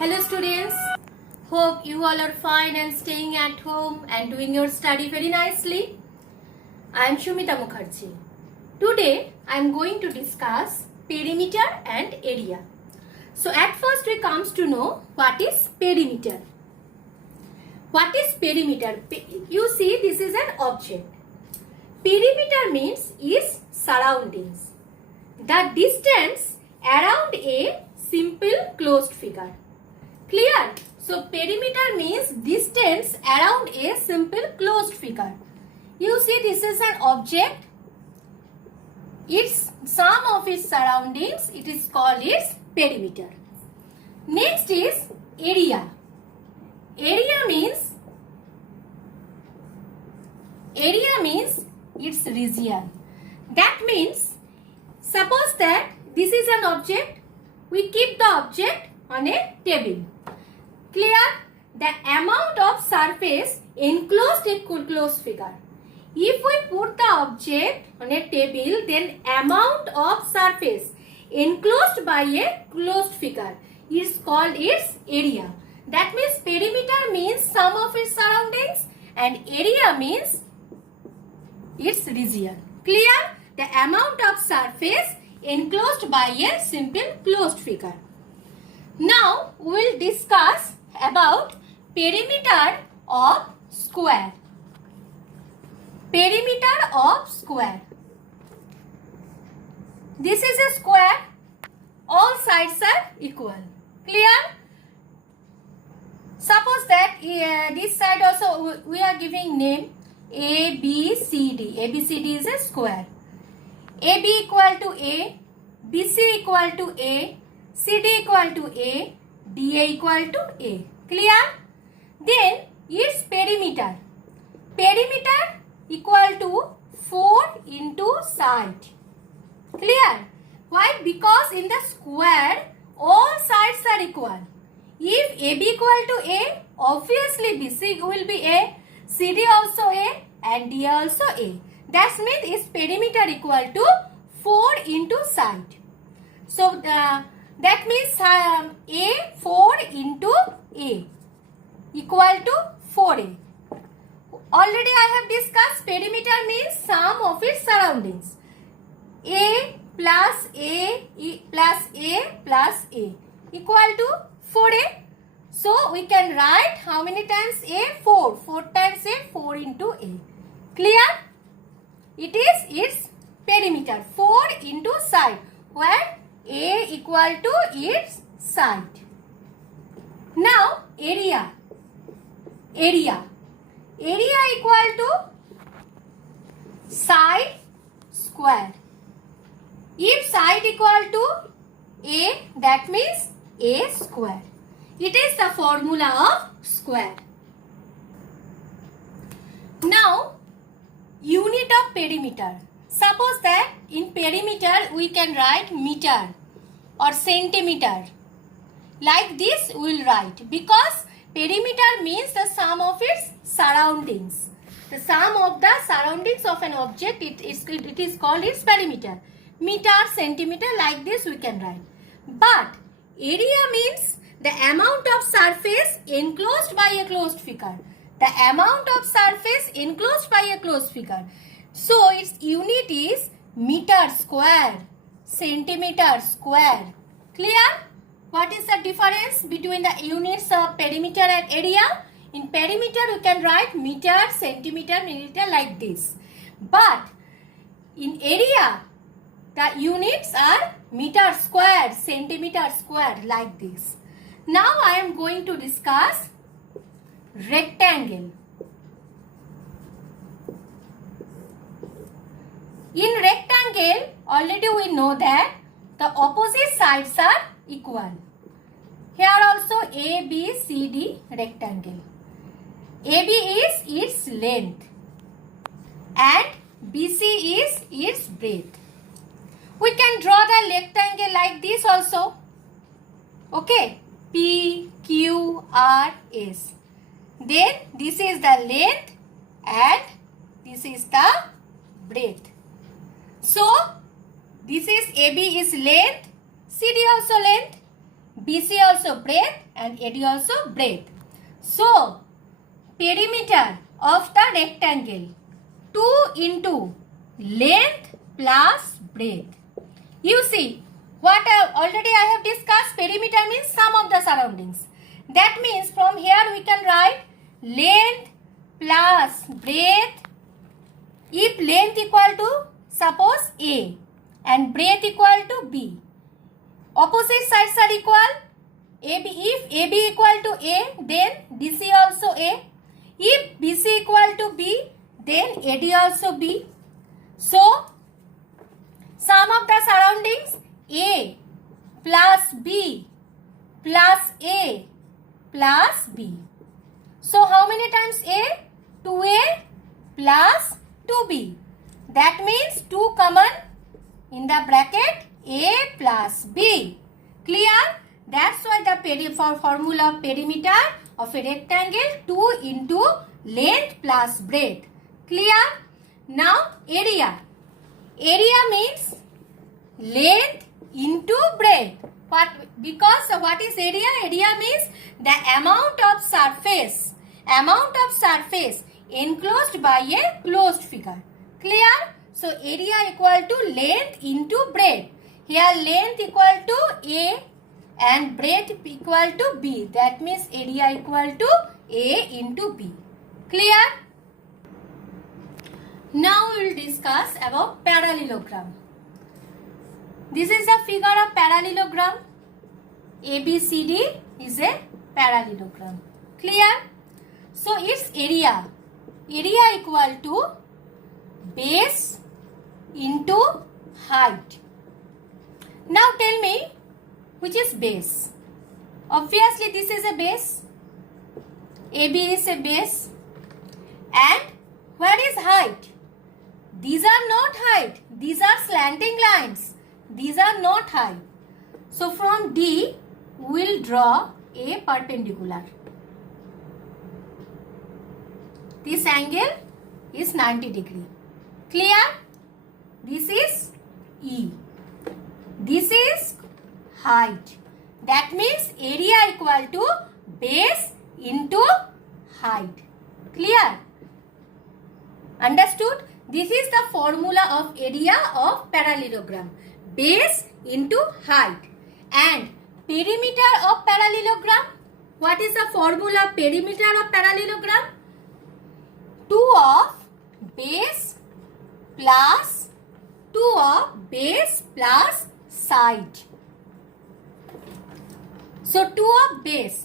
Hello students, hope you all are fine and staying at home and doing your study very nicely. I am Shumita Mukherjee. Today I am going to discuss perimeter and area. So at first we comes to know what is perimeter. What is perimeter? You see, this is an object. Perimeter means is surroundings. The distance around a simple closed figure. Clear? So perimeter means distance around a simple closed figure. You see, this is an object. Its sum of its surroundings, it is called its perimeter. Next is area. Area means its region. That means, suppose that this is an object, we keep the object on a table. Clear? The amount of surface enclosed a closed figure. If we put the object on a table, then amount of surface enclosed by a closed figure is called its area. That means perimeter means sum of its surroundings and area means its region. Clear? The amount of surface enclosed by a simple closed figure. Now we will discuss about perimeter of square. Perimeter of square. This is a square. All sides are equal. Clear? Suppose that this side also we are giving name A, B, C, D. A, B, C, D is a square. AB equal to A, BC equal to A, CD equal to A, DA equal to A. Clear? Then its perimeter. Perimeter equal to 4 into side. Clear? Why? Because in the square all sides are equal. If AB equal to A, obviously BC will be A, CD also A and DA also A. That means its perimeter equal to 4 into side. So that means A 4 into A equal to 4A. Already I have discussed perimeter means sum of its surroundings. A plus A plus A plus A equal to 4A. So we can write how many times A? 4. 4 times A, 4 into A. Clear? It is its perimeter. 4 into side where A equal to its side. Now area. Area equal to side square. If side equal to A, that means A square. It is the formula of square. Now unit of perimeter. Suppose that in perimeter we can write meter or centimeter. Like this we will write because perimeter means the sum of its surroundings. The sum of the surroundings of an object, it is called its perimeter. Meter, centimeter, like this we can write. But area means the amount of surface enclosed by a closed figure. The amount of surface enclosed by a closed figure. So its unit is meter square, centimeter square. Clear? What is the difference between the units of perimeter and area? In perimeter we can write meter, centimeter, milliliter like this. But in area the units are meter square, centimeter square like this. Now I am going to discuss rectangle. In rectangle, already we know that the opposite sides are equal. Here also A, B, C, D rectangle. AB is its length and BC is its breadth. We can draw the rectangle like this also. Okay. P, Q, R, S. Then this is the length and this is the breadth. So this is AB is length, CD also length, BC also breadth and AD also breadth. So, perimeter of the rectangle 2 into length plus breadth. You see, what already I have discussed, perimeter means sum of the surroundings. That means from here we can write length plus breadth. If length equal to suppose A and breadth equal to B, opposite sides are equal. AB, if AB equal to A, then DC also A. If BC equal to B, then AD also B. So, sum of the surroundings A plus B plus A plus B. So, how many times A? 2A plus 2B. That means 2 common in the bracket A plus B. Clear? That's why the formula of perimeter of a rectangle 2 into length plus breadth. Clear? Now area. Area means length into breadth. Because what is area? Area means the amount of surface enclosed by a closed figure. Clear? So area equal to length into breadth. Here length equal to A and breadth equal to B. That means area equal to A into B. Clear? Now we will discuss about parallelogram. This is a figure of parallelogram. ABCD is a parallelogram. Clear? So its area equal to base into height. Now tell me, which is base? Obviously this is a base. AB is a base. And where is height? These are not height. These are slanting lines. These are not height. So from D, we will draw a perpendicular. This angle is 90 degree. Clear? This is E. This is height. That means area equal to base into height. Clear? Understood? This is the formula of area of parallelogram. Base into height. And perimeter of parallelogram. What is the formula of perimeter of parallelogram? 2 of base plus 2 of base plus side. So 2 of base.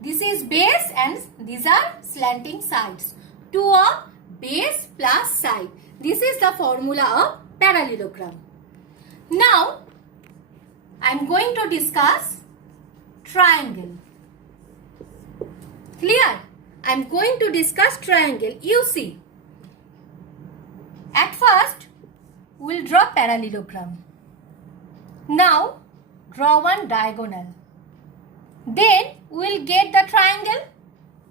This is base and these are slanting sides. 2 of base plus side. This is the formula of parallelogram. Now, I am going to discuss triangle. Clear? I am going to discuss triangle. You see, at first, we will draw parallelogram. Now, draw one diagonal. Then, we will get the triangle.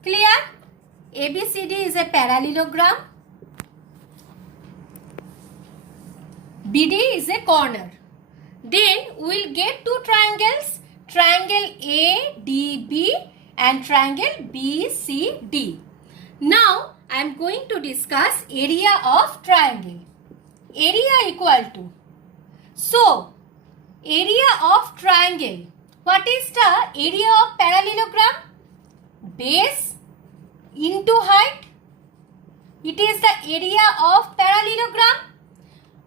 Clear? ABCD is a parallelogram. BD is a corner. Then we will get two triangles. Triangle ADB and triangle BCD. Now I am going to discuss area of triangle. Area equal to. So area of triangle. What is the area of parallelogram? Base into height. It is the area of parallelogram.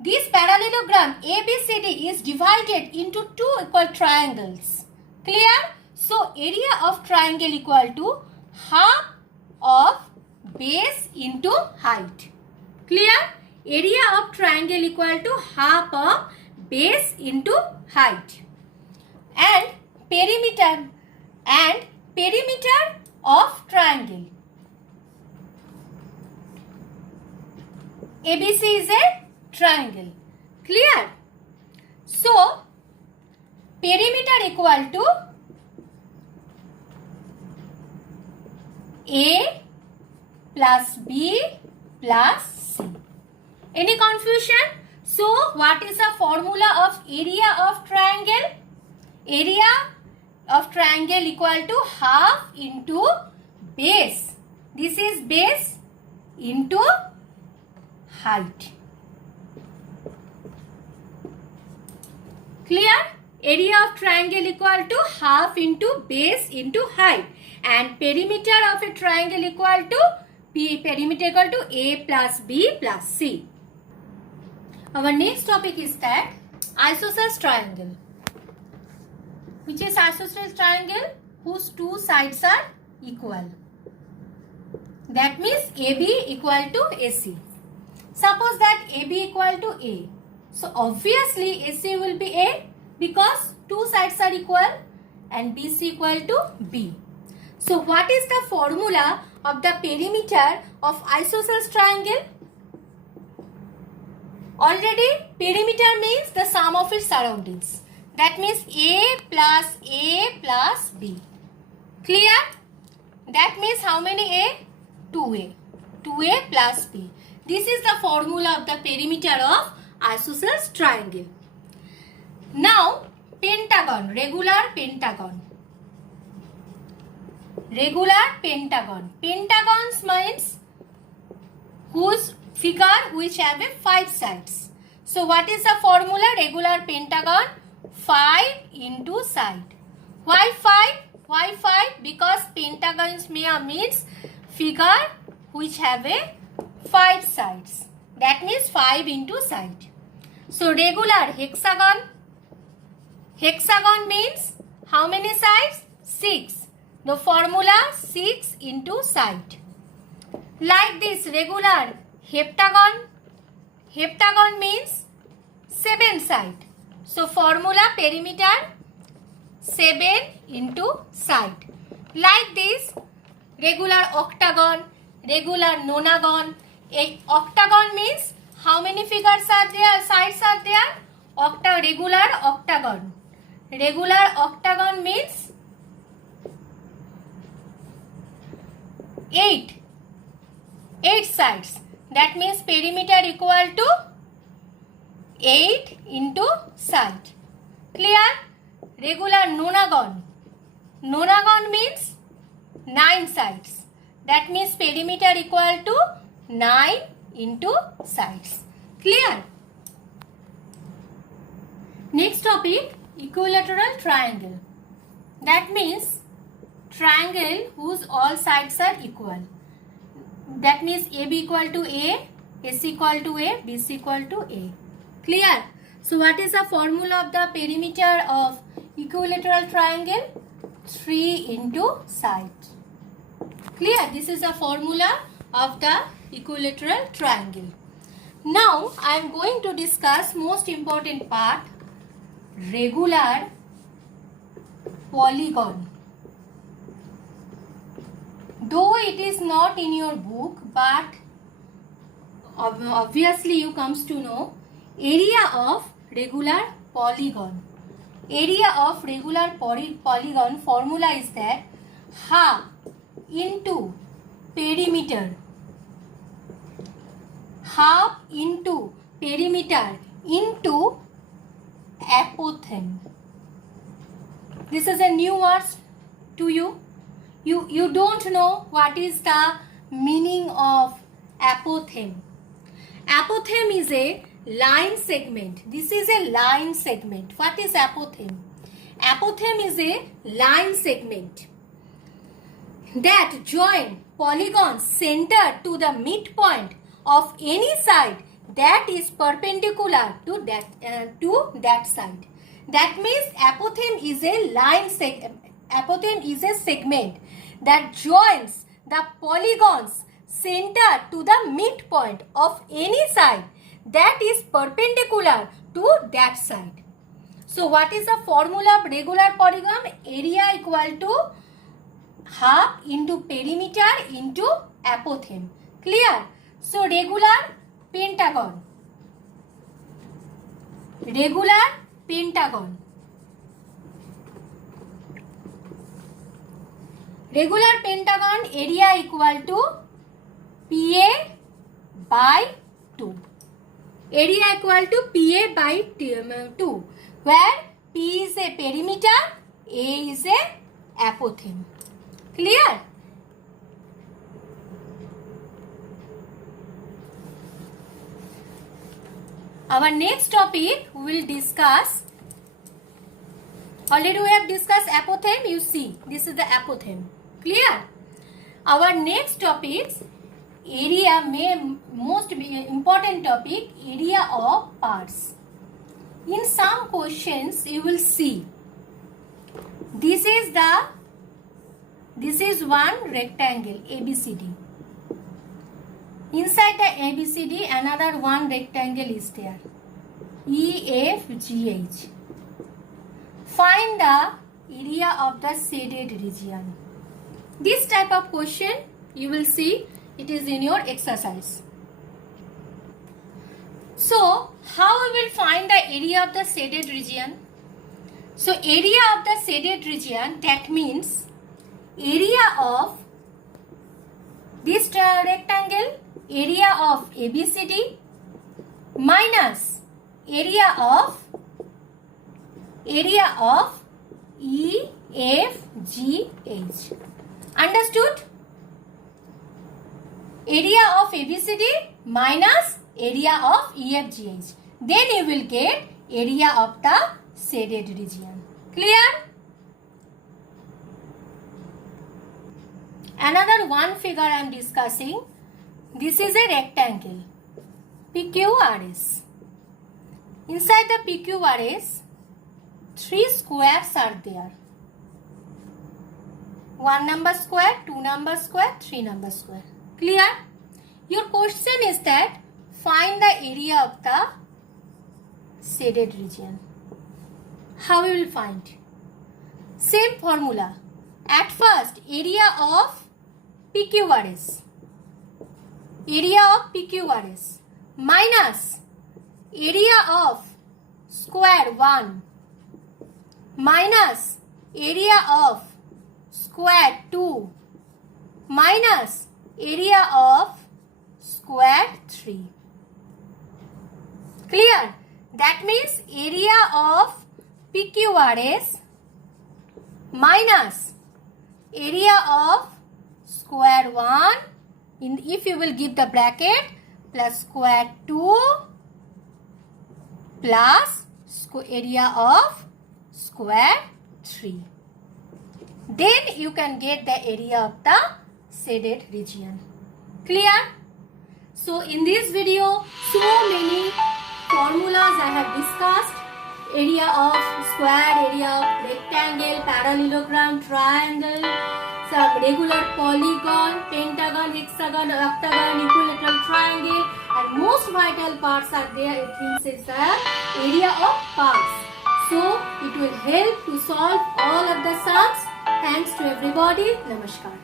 This parallelogram ABCD is divided into two equal triangles. Clear? So area of triangle equal to half of base into height. Clear? Area of triangle equal to half of base into height. And perimeter of triangle. ABC is a triangle. Clear? So, perimeter equal to A plus B plus C. Any confusion? So, what is the formula of area of triangle? Area of triangle equal to half into base. This is base into height. Clear? Area of triangle equal to half into base into height, and perimeter of a triangle equal to perimeter equal to A plus B plus C. Our next topic is that isosceles triangle. Which is isosceles triangle? Whose two sides are equal. That means AB equal to AC. Suppose that AB equal to A. So obviously AC will be A because two sides are equal, and BC equal to B. So what is the formula of the perimeter of isosceles triangle? Already perimeter means the sum of its surroundings. That means A plus B. Clear? That means how many A? 2A. 2A plus B. This is the formula of the perimeter of isosceles triangle. Now, pentagon, regular pentagon. Regular pentagon. Pentagons means whose figure which have a 5 sides. So, what is the formula? Regular pentagon, 5 into side. Why 5? Why 5? Because pentagons means figure which have a 5 sides. That means 5 into side. So, regular hexagon. Hexagon means how many sides? 6. The formula 6 into side. Like this regular heptagon. Heptagon means 7 side. So formula perimeter 7 into side. Like this regular octagon, regular nonagon. A octagon means how many figures are there, sides are there? Regular octagon. Regular octagon means 8 sides. That means perimeter equal to 8 into side. Clear? Regular nonagon. Nonagon means 9 sides. That means perimeter equal to 9 into sides. Clear? Next topic, equilateral triangle. That means triangle whose all sides are equal. That means AB equal to A, AC equal to A, BC equal to A. Clear? So what is the formula of the perimeter of equilateral triangle? 3 into side. Clear? This is the formula of the equilateral triangle. Now I am going to discuss most important part, regular polygon. Though it is not in your book, but obviously you comes to know area of regular polygon. Area of regular polygon formula is that half into perimeter. Half into perimeter into apothem. This is a new word to you. You don't know what is the meaning of apothem. Apothem is a line segment. This is a line segment. What is apothem? Apothem is a line segment that join polygons centered to the midpoint of any side that is perpendicular to that side. That means apothem is a line segment. Apothem is a segment that joins the polygons centered to the midpoint of any side that is perpendicular to that side. So what is the formula of regular polygon? Area equal to half into perimeter into apothem. Clear? So regular pentagon. Regular pentagon. Regular pentagon area equal to PA by 2. Area equal to PA by 2, where P is a perimeter A is a apotheme. Clear? Our next topic we will discuss. Already we have discussed apotheme. You see, this is the apotheme. Clear? Our next topics, most important topic, area of parts. In some questions you will see this is one rectangle ABCD. Inside the ABCD another one rectangle is there, EFGH. Find the area of the shaded region. This type of question you will see, it is in your exercise. So how we will find the area of the shaded region? So area of the shaded region, that means area of this rectangle, area of ABCD minus area of EFGH. Understood? Area of ABCD minus area of EFGH. Then you will get area of the shaded region. Clear? Another one figure I am discussing. This is a rectangle, PQRS. Inside the PQRS, 3 squares are there. 1 number square, 2 number square, 3 number square. Clear? Your question is that find the area of the shaded region. How we will find? Same formula. At first, area of PQRS. Area of PQRS minus area of square 1 minus area of square 2 minus area of square 3. Clear? That means area of PQRS minus area of square 1, if you will give the bracket, plus square 2 plus area of square 3. Then you can get the area of the shaded region. Clear? So in this video, so many formulas I have discussed. Area of square, area of rectangle, parallelogram, triangle, some regular polygon, pentagon, hexagon, octagon, equilateral triangle, and most vital parts are there. It is the area of parts. So it will help to solve all of the sums. Thanks to everybody. Namaskar.